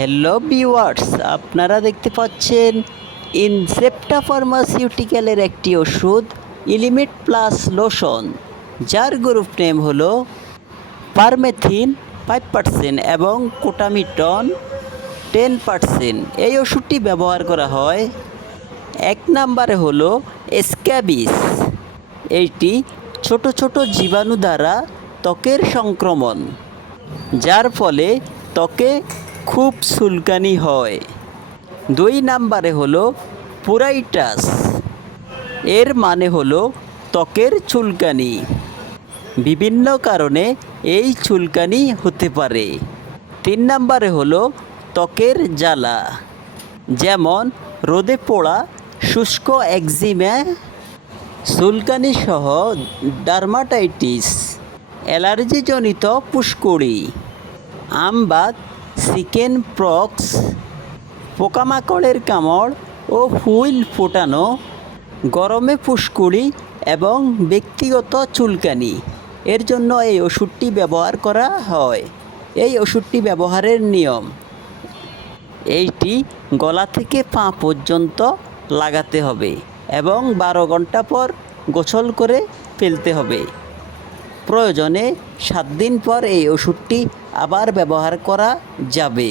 Hello viewers, আপনারা দেখতে পাচ্ছেন ইনসেপ্টা ফার্মাসিউটিক্যালের একটি ওষুধ ইলিমিট প্লাস লোশন, যার গ্রুপ নেম হলো পারমেথিন 5% এবং কোটামিটন 10%। এই ওষুধটি ব্যবহার করা হয়। এক নম্বরে হলো স্ক্যাবিস। এইটি ছোট ছোট জীবাণু দ্বারা ত্বকের সংক্রমণ, যার ফলে ত্বকে খুব চুলকানি হয়। 2 নম্বরে হলো পুরাইটাস। এর মানে হলো ত্বকের চুলকানি। বিভিন্ন কারণে এই চুলকানি হতে পারে। 3 নম্বরে হলো ত্বকের জ্বালা, যেমন রোদে পোড়া, শুষ্ক একজিমা, চুলকানি সহ ডার্মাটাইটিস, অ্যালার্জিজনিত পুষ্কুড়ি, আমবাত, চিকেন পক্স, পোকামাকড়ের কামড় ও হুইল ফোটানো, গরমে ফুসকুড়ি এবং ব্যক্তিগত চুলকানি। এর জন্য এই ওষুধটি ব্যবহার করা হয়। এই ওষুধটি ব্যবহারের নিয়ম: এইটি গলা থেকে পা পর্যন্ত লাগাতে হবে এবং 12 ঘন্টা পর গোসল করে ফেলতে হবে। প্রয়োজনে 7 দিন পর এই ওষুধটি আবার ব্যবহার করা যাবে।